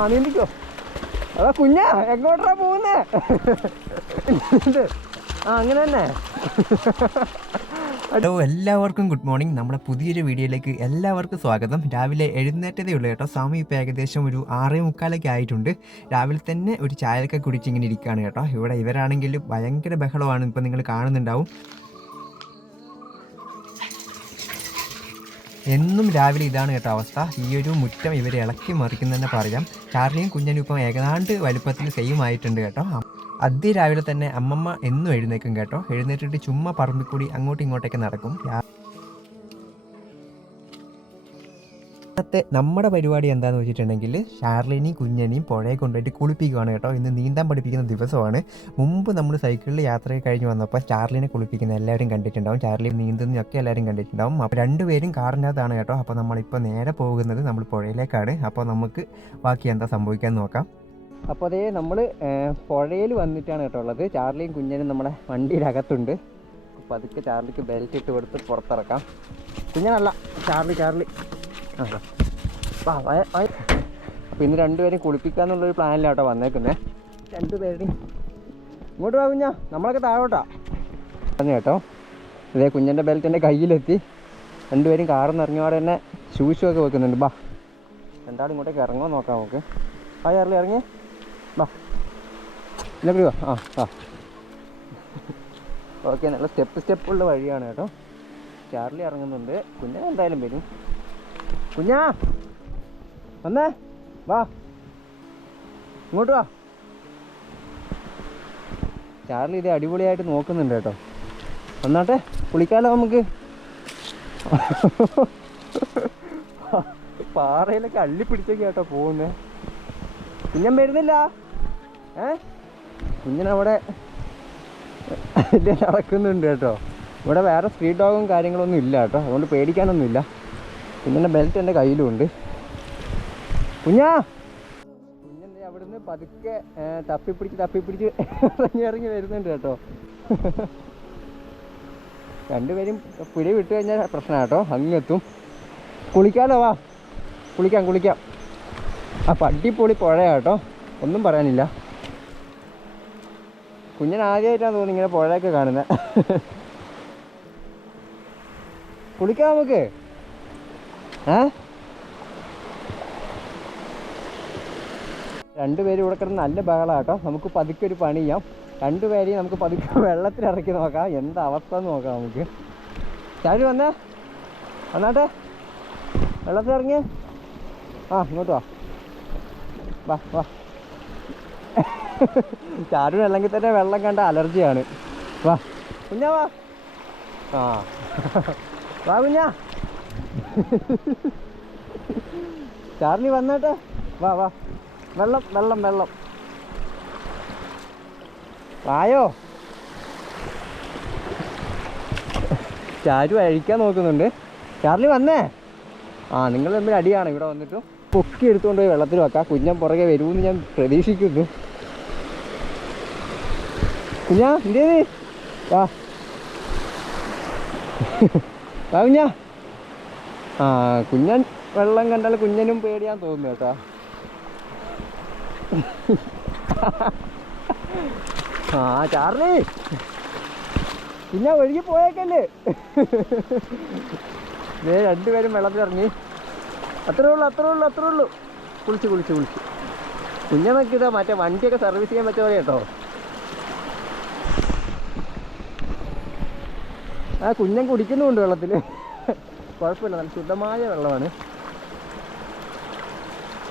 ആ നീന്തിക്കോ അതാ കുഞ്ഞാ എങ്ങോട്ടാ പോകുന്നേ? ആ അങ്ങനെ തന്നെ. ഹലോ എല്ലാവർക്കും ഗുഡ് മോർണിംഗ്. നമ്മുടെ പുതിയൊരു വീഡിയോയിലേക്ക് എല്ലാവർക്കും സ്വാഗതം. രാവിലെ എഴുന്നേറ്റതേ ഉള്ളൂ കേട്ടോ. സമയം ഇപ്പോൾ ഏകദേശം ഒരു ആറേ മുക്കാലൊക്കെ ആയിട്ടുണ്ട്. രാവിലെ തന്നെ ഒരു ചായയൊക്കെ കുടിച്ച് ഇങ്ങനെ ഇരിക്കുകയാണ് കേട്ടോ. ഇവിടെ ഇവരാണെങ്കിൽ ഭയങ്കര ബഹളമാണ്. ഇപ്പോൾ നിങ്ങൾ കാണുന്നുണ്ടാവും. എന്നും രാവിലെ ഇതാണ് കേട്ട അവസ്ഥ. ഈ ഒരു മുറ്റം ഇവരെ ഇളക്കി മറിക്കുന്നതെന്ന് പറയാം. ചാർലിയും കുഞ്ഞനും ഇപ്പം ഏകദാണ്ട് വലുപ്പത്തിൽ സെയിം ആയിട്ടുണ്ട് കേട്ടോ. അതി രാവിലെ തന്നെ അമ്മമ്മ എന്നും എഴുന്നേക്കും കേട്ടോ. എഴുന്നേറ്റിട്ട് ചുമ്മാ പറമ്പിൽ കൂടി അങ്ങോട്ടും ഇങ്ങോട്ടേക്ക് നടക്കും. ഇന്നത്തെ നമ്മുടെ പരിപാടി എന്താണെന്ന് വെച്ചിട്ടുണ്ടെങ്കിൽ ഷാർലിനെയും കുഞ്ഞനെയും പുഴയെ കൊണ്ടുപോയിട്ട് കുളിപ്പിക്കുകയാണ് കേട്ടോ. ഇന്ന് നീന്താൻ പഠിപ്പിക്കുന്ന ദിവസമാണ്. മുമ്പ് നമ്മൾ സൈക്കിളിൽ യാത്ര കഴിഞ്ഞ് വന്നപ്പോൾ ചാർലിനെ കുളിപ്പിക്കുന്ന എല്ലാവരും കണ്ടിട്ടുണ്ടാവും. ചാർലി നീന്തുന്നതൊക്കെ എല്ലാവരും കണ്ടിട്ടുണ്ടാവും. അപ്പോൾ രണ്ടുപേരും കാറിനകത്താണ് കേട്ടോ. അപ്പോൾ നമ്മളിപ്പോൾ നേരെ പോകുന്നത് നമ്മൾ പുഴയിലേക്കാണ്. അപ്പോൾ നമുക്ക് ബാക്കി എന്താ സംഭവിക്കാൻ നോക്കാം. അപ്പോൾ അതേ നമ്മൾ പുഴയിൽ വന്നിട്ടാണ് കേട്ടോ ഉള്ളത്. ചാർലിയും കുഞ്ഞനും നമ്മുടെ വണ്ടിയിലകത്തുണ്ട്. അപ്പോൾ അതൊക്കെ ചാർലിക്ക് ബെൽറ്റ് ഇട്ട് കൊടുത്ത് പുറത്തിറക്കാം. കുഞ്ഞനല്ല ചാർലി ചാർലി. അപ്പോൾ ഇന്ന് രണ്ടുപേരും കുളിപ്പിക്കാന്നുള്ളൊരു പ്ലാനിലാട്ടോ വന്നേക്കുന്നേ. രണ്ടുപേരുടെയും ഇങ്ങോട്ട് വാ കുഞ്ഞാ. നമ്മളൊക്കെ താഴോട്ടാ. പറഞ്ഞു കേട്ടോ. ഇതേ കുഞ്ഞന്റെ ബെൽറ്റ് എന്റെ കയ്യിലെത്തി. രണ്ടുപേരും കാറിൽ നിന്ന് ഇറങ്ങിയപാടെ തന്നെ ശൂശു ഒക്കെ വെക്കുന്നുണ്ട്. ബാ. രണ്ടാളും ഇങ്ങോട്ടേക്ക് ഇറങ്ങുമോ നോക്കാം നമുക്ക്. ആ ചാർലി ഇറങ്ങി. ബാ. ഇല്ല വാ. ആ ആ. ഓക്കെ നല്ല സ്റ്റെപ്പ് സ്റ്റെപ്പ് ഉള്ള വഴിയാണ് കേട്ടോ. ചാർലി ഇറങ്ങുന്നുണ്ട്. കുഞ്ഞൻ എന്തായാലും വരും. കുഞ്ഞാ വന്നേ വാ. ഇങ്ങോട്ട് വാ. ചാർലി ഇത് അടിപൊളിയായിട്ട് നോക്കുന്നുണ്ട് കേട്ടോ. വന്നാട്ടെ കുളിക്കാലോ നമുക്ക്. പാറയിലൊക്കെ അള്ളി പിടിച്ചൊക്കെ കേട്ടോ പോകുന്നേ. കുഞ്ഞൻ വരുന്നില്ല? ഏ? കുഞ്ഞനവിടെ നടക്കുന്നുണ്ട് കേട്ടോ. ഇവിടെ വേറെ സ്ട്രീറ്റ് ഡോഗും കാര്യങ്ങളൊന്നും ഇല്ല കേട്ടോ. അതുകൊണ്ട് പേടിക്കാനൊന്നുമില്ല. കുഞ്ഞിന്റെ ബെൽറ്റ് എന്റെ കയ്യിലുമുണ്ട് കുഞ്ഞാ! കുഞ്ഞെന്താ അവിടുന്ന് പതുക്കെ തപ്പിപ്പിടിച്ച് തപ്പിപ്പിടിച്ച് ഇറങ്ങി ഇറങ്ങി വരുന്നുണ്ട് കേട്ടോ. രണ്ടുപേരും പിടി വിട്ട് കഴിഞ്ഞാൽ പ്രശ്നമാണ് കേട്ടോ. അങ്ങെത്തും. കുളിക്കാലോ വാ. കുളിക്കാം കുളിക്കാം. ആ അടിപൊളി പുഴയാണ് കേട്ടോ. ഒന്നും പറയാനില്ല. കുഞ്ഞൻ ആദ്യമായിട്ടാണ് തോന്നുന്നു ഇങ്ങനെ പുഴയൊക്കെ കാണുന്നത് കുളിക്കാം നമുക്ക്. രണ്ടുപേരും ഇവിടെ കിടന്ന് നല്ല ബഹളാ കേട്ടോ. നമുക്ക് പതുക്കെ ഒരു പണി ചെയ്യാം. രണ്ടുപേരെയും നമുക്ക് പതുക്കെ വെള്ളത്തിൽ ഇറക്കി നോക്കാം. എന്താ അവസ്ഥ എന്ന് നോക്കാം നമുക്ക്. ചാടി വന്നേ? വന്നാട്ടെ? വെള്ളത്തിൽ ഇറങ്ങി. ആ ഇങ്ങോട്ട് വാ. വാ വാ. ചാരുവിന് അല്ലെങ്കിൽ തന്നെ വെള്ളം കണ്ട അലർജിയാണ്. വാ കുഞ്ഞാ വാ. ആ. വാ കുഞ്ഞാ. ചാർലി വന്നോട്ടെ. വാ വാ. വെള്ളം വെള്ളം വെള്ളം. വായോ. ചാരു അഴിക്കാൻ നോക്കുന്നുണ്ട്. ചാർലി വന്നേ. ആ നിങ്ങൾ തമ്മിൽ അടിയാണ് ഇവിടെ വന്നിട്ട്. പൊക്കി എടുത്തുകൊണ്ട് പോയി വെള്ളത്തിൽ വെക്കാം. കുഞ്ഞൻ പുറകെ വരുമെന്ന് ഞാൻ പ്രതീക്ഷിക്കുന്നു. കുഞ്ഞാ എന്തേ വാ. വാ കുഞ്ഞാ. ആ കുഞ്ഞൻ വെള്ളം കണ്ടാൽ കുഞ്ഞനും പേടിയാൻ തോന്നുന്നു കേട്ടോ. ആ ചാർലി. പിന്നെ ഒഴുകി പോയേക്കല്ലേ? ഇതേ രണ്ടുപേരും വെള്ളത്തിലിറങ്ങി. അത്രേ ഉള്ളൂ അത്രേ ഉള്ളൂ അത്രേ ഉള്ളൂ. കുളിച്ച് കുളിച്ച് കുളിച്ച്. കുഞ്ഞനൊക്കെ ഇതാ മറ്റേ വണ്ടിയൊക്കെ സർവീസ് ചെയ്യാൻ പറ്റിയ പോലെ കേട്ടോ. ആ കുഞ്ഞൻ കുടിക്കുന്നുമുണ്ട് വെള്ളത്തിൽ കുഴപ്പമില്ല നല്ല ശുദ്ധമായ വെള്ളമാണ്.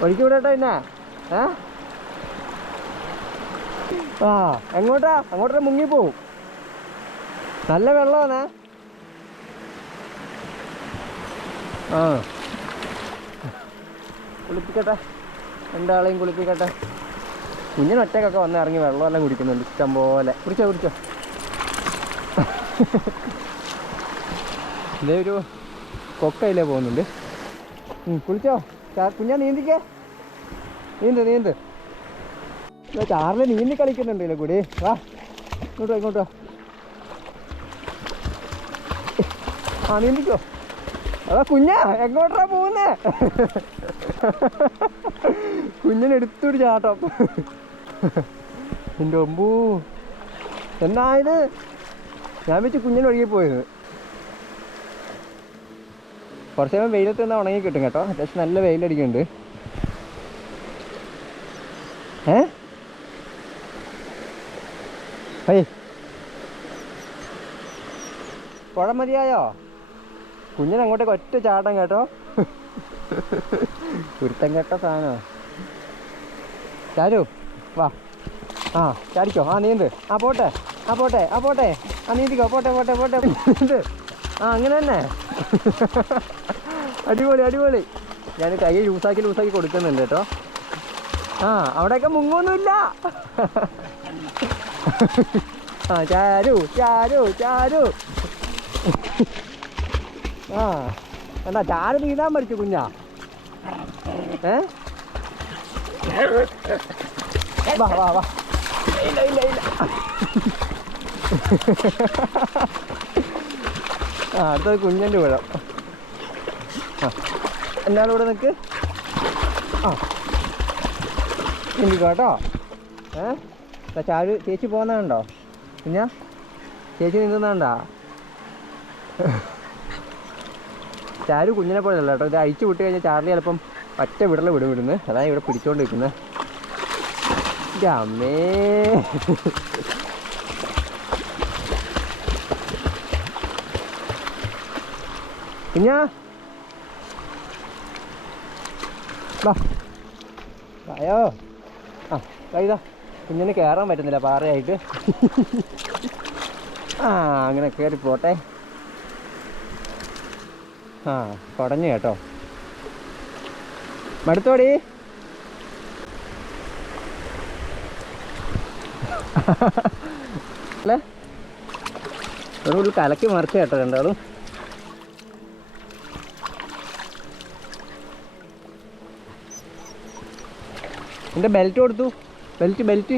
ഒഴുക്കി വിടട്ടെ എന്നാ ഏ? ആ എങ്ങോട്ടാ? അങ്ങോട്ടേ മുങ്ങിപ്പോവും നല്ല വെള്ളമാണ്. ആ. കുളിപ്പിക്കട്ടെ. രണ്ടാളെയും കുളിപ്പിക്കട്ടെ. കുഞ്ഞിന് ഒറ്റക്കൊക്കെ വന്ന് ഇറങ്ങി വെള്ളമെല്ലാം കുടിക്കുന്നുണ്ട് ഇഷ്ടം പോലെ. കുടിച്ചോ കുടിച്ചോ. ഇതേ ഒരു കൊക്കയിലേ പോകുന്നുണ്ട്. കുളിച്ചോ? കുഞ്ഞാ നീന്തിക്കേ. നീന്ത് നീന്ത്. ചാറിൽ നീന്തി കളിക്കുന്നുണ്ട് ഇതിലെ കൂടി. വാ ഇങ്ങോട്ടോ ഇങ്ങോട്ടോ. ആ നീന്തിക്കോ. അതാ കുഞ്ഞാ എങ്ങോട്ടാ പോകുന്നേ? കുഞ്ഞിനെടുത്തൊരു ചാട്ടം. എന്റെ ഒമ്പൂ. എന്നാ ഇത്? ഞാൻ വെച്ച് കുഞ്ഞിന് ഒഴുകി പോയത്. കുറച്ച് നേരം വെയിലത്ത് നിന്ന് ഉണങ്ങി കിട്ടും കേട്ടോ. അത്യാവശ്യം നല്ല വെയിലടിക്കുന്നുണ്ട്. ഏ? ഹൈ പുഴ മതിയായോ? കുഞ്ഞിനങ്ങോട്ടേക്ക് ഒറ്റ ചാട്ടം കേട്ടോ. കുരുത്തം കേട്ട സാധനോ ചാരു വാ. ആ ചാടിക്കോ. ആ നീന്ത്. ആ പോട്ടെ. ആ പോട്ടെ. ആ പോട്ടെ. ആ നീന്തിക്കോ. പോട്ടെ പോട്ടെ പോട്ടെ. ആ അങ്ങനെ തന്നെ. അടിപൊളി അടിപൊളി. ഞാൻ കൈ ലൂസാക്കി ലൂസാക്കി കൊടുക്കുന്നുണ്ട് കേട്ടോ. ആ അവിടെയൊക്കെ മുങ്ങൊന്നുമില്ല ആ ചാരു ചാരു ചാരു. ആ എന്താ ചാരു നീന്താൻ പഠിച്ചു കുഞ്ഞാ. ഏ? വാ വാ വാ. ഇല്ല ഇല്ല ഇല്ല. ആ അടുത്തത് കുഞ്ഞന്റെ പുഴ ആ. എന്നാലും ഇവിടെ നിൽക്ക് ആ. ചിന്തിക്കോ കേട്ടോ. ഏ? ചാരു ചേച്ചി പോകുന്നതുണ്ടോ? കുഞ്ഞ? ചേച്ചി നീന്തുന്നുണ്ടോ ചാരു കുഞ്ഞിനെ പോലെ അല്ല കേട്ടോ. ഇത് അഴിച്ചു വിട്ട് കഴിഞ്ഞാൽ ചാർലി ചിലപ്പം ഒറ്റ വിടല വിടും വിടുന്നു അതാണ് ഇവിടെ പിടിച്ചോണ്ടിരിക്കുന്നത് അമ്മേ. കുഞ്ഞാ അയ്യോ ആ കൈതാ കുഞ്ഞിന് കയറാൻ പറ്റുന്നില്ല പാറയായിട്ട്. ആ അങ്ങനെ കയറി പോട്ടെ. ആ കുടഞ്ഞു കേട്ടോ. മടുത്തോടി. അല്ലേ? ഒരു കലക്കി മറിച്ച് കേട്ടോ രണ്ടാളും. എന്റെ ബെൽറ്റ് കൊടുത്തു. ബെൽറ്റ് ബെൽറ്റ്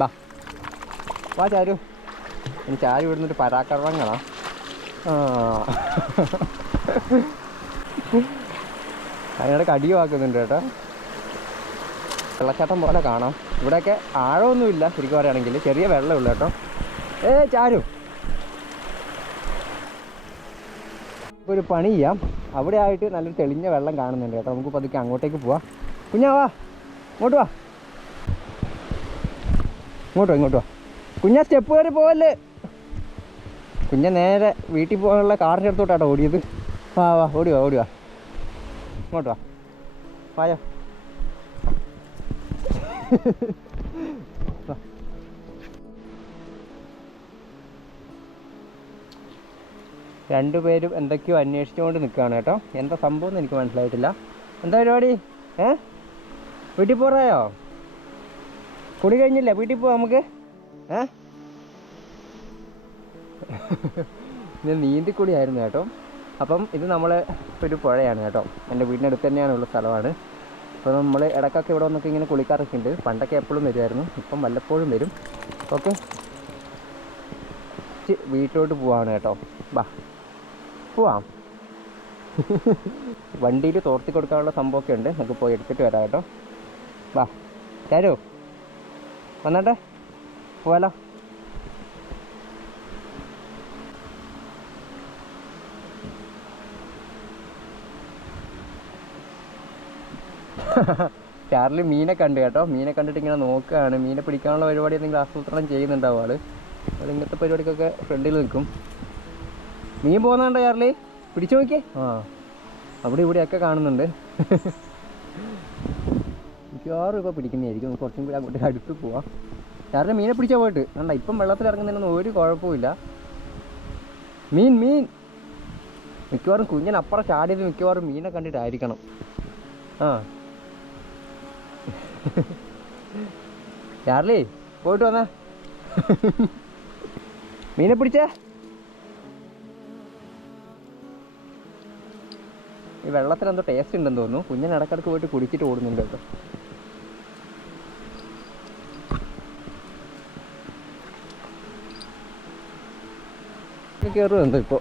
ബാ വാ ചാരു. ഇനി ചാരു ഇവിടുന്നൊരു പരാക്രമങ്ങളാ. അതിനിടെ കടിയുമാക്കുന്നുണ്ട് കേട്ടോ. വെള്ളച്ചാട്ടം പോലെ കാണാം. ഇവിടെയൊക്കെ ആഴമൊന്നുമില്ല ശരിക്കും പറയുകയാണെങ്കിൽ. ചെറിയ വെള്ളമുള്ളൂ കേട്ടോ. ഏ ചാരു. ഒരു പണി ചെയ്യാം. അവിടെ ആയിട്ട് നല്ലൊരു തെളിഞ്ഞ വെള്ളം കാണുന്നുണ്ട് കേട്ടോ. നമുക്ക് പതുക്കെ അങ്ങോട്ടേക്ക് പോവാം. കുഞ്ഞാവാ ഇങ്ങോട്ട് വാ. ഇങ്ങോട്ട് വാ ഇങ്ങോട്ട് വാ. കുഞ്ഞാ സ്റ്റെപ്പ് കയറി പോവല്ലേ? കുഞ്ഞ നേരെ വീട്ടിൽ പോകാനുള്ള കാറിന്റെ അടുത്തോട്ടാട്ടോ ഓടിയത്. വാ വാ ഓടി വാ ഓടി വാ. ഇങ്ങോട്ട് വാ. വായോ. രണ്ടുപേരും എന്തൊക്കെയോ അന്വേഷിച്ചുകൊണ്ട് നിൽക്കുകയാണ് കേട്ടോ. എന്താ സംഭവം എന്ന് എനിക്ക് മനസ്സിലായിട്ടില്ല. എന്താ പരിപാടി? ഏ? വീട്ടിൽ പോറായോ? കുടി കഴിഞ്ഞില്ല? വീട്ടിൽ പോവാം നമുക്ക്. ഏ? ഇത് നീന്തിക്കുടിയായിരുന്നു കേട്ടോ. അപ്പം ഇത് നമ്മൾ ഒരു പുഴയാണ് കേട്ടോ. എന്റെ വീടിനടുത്ത് തന്നെയാണുള്ള സ്ഥലമാണ്. അപ്പോൾ നമ്മൾ ഇടക്കൊക്കെ ഇവിടെ വന്നൊക്കെ ഇങ്ങനെ കുളിക്കാറൊക്കെ ഉണ്ട്. പണ്ടൊക്കെ എപ്പോഴും വരുമായിരുന്നു. ഇപ്പം വല്ലപ്പോഴും വരും. ഓക്കെ. വീട്ടിലോട്ട് പോവാണ് കേട്ടോ. ബാ. പോവാം. വണ്ടിയിൽ തോർത്തി കൊടുക്കാനുള്ള സംഭവമൊക്കെ ഉണ്ട് നമുക്ക് പോയി എടുത്തിട്ട് വരാം കേട്ടോ. വാ ചാരു വന്നട്ടെ. പോവാലോ. ചാർലി മീനെ കണ്ടു കേട്ടോ. മീനെ കണ്ടിട്ട് ഇങ്ങനെ നോക്കുകയാണ്. മീനെ പിടിക്കാനുള്ള പരിപാടി എന്തെങ്കിലും ആസൂത്രണം ചെയ്യുന്നുണ്ടാവും ആൾ. അത് ഇങ്ങനത്തെ പരിപാടിക്കൊക്കെ ഫ്രണ്ടിൽ നിൽക്കും. മീൻ പോകുന്നുണ്ടോ ചാർലി പിടിച്ചു നോക്കിയേ. ആ. അവിടെ ഇവിടെയൊക്കെ കാണുന്നുണ്ട്. മിക്കവാറും ഇപ്പോൾ പിടിക്കുന്നതായിരിക്കും. കുറച്ചും കൂടി അങ്ങോട്ട് അടുത്ത് പോവാം. ചാർലി മീനെ പിടിച്ചാൽ പോയിട്ട്? കണ്ട ഇപ്പം വെള്ളത്തിൽ ഇറങ്ങുന്നതിനൊന്നും ഒരു കുഴപ്പമില്ല മീൻ മീൻ. മിക്കവാറും കുഞ്ഞൻ അപ്പുറം ചാടിയത് മിക്കവാറും മീനെ കണ്ടിട്ടായിരിക്കണം. ആ. ചാർലി പോയിട്ട് വന്നേ. മീനെ പിടിച്ചേ. വെള്ളത്തിന് എന്തോ ടേസ്റ്റ് ഉണ്ടെന്ന് തോന്നുന്നു. കുഞ്ഞിന് ഇടക്കിടക്ക് പോയിട്ട് കുടിച്ചിട്ട് ഓടുന്നുണ്ട് കേട്ടോ. കയറുന്നുണ്ട് ഇപ്പോൾ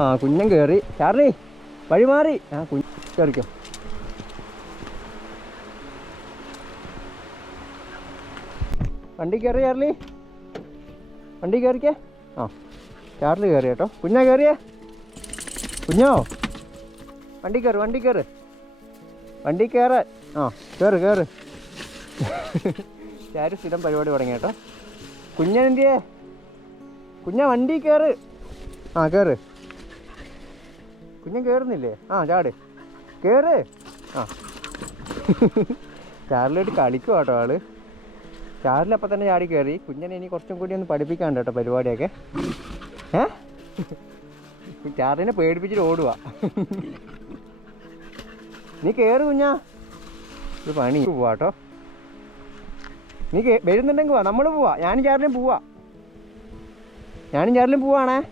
ആ കുഞ്ഞൻ കയറി ചാർലി വഴി മാറി. ആ കുഞ്ഞ് കയറിക്കോ വണ്ടി കയറി ചാർലി. വണ്ടി കയറിക്കേ ആ ചാർലി കയറി കേട്ടോ. കുഞ്ഞാ കയറിയേ കുഞ്ഞോ? വണ്ടി കയറ് വണ്ടി കയറ് വണ്ടി കയറാൻ ആ കയറ് കയറ് ചാരി സ്ഥിരം പരിപാടി തുടങ്ങി കേട്ടോ. കുഞ്ഞൻ കുഞ്ഞ വണ്ടി കയറ് ആ കയറ് കുഞ്ഞൻ കയറുന്നില്ലേ ആ ചാട്. കയറ് ആ. ചാറിലോട്ട് കളിക്കും കേട്ടോ ആൾ. ചാർലി അപ്പം തന്നെ ചാടി കയറി കുഞ്ഞനെ ഇനി കുറച്ചും കൂടി ഒന്ന് പഠിപ്പിക്കാണ്ട് കേട്ടോ പരിപാടിയൊക്കെ. ഏ? ചാർലിനെ പേടിപ്പിച്ചിട്ട് ഓടുക നീ കേറു കുഞ്ഞാ. ഒരു പണി. പോവാട്ടോ നീ വരുന്നുണ്ടെങ്കിൽ പോവാ നമ്മൾ പോവാ. ഞാനും ചാർലിയും പോവാ. ഞാനും ചാർലിയും പോവാണേ.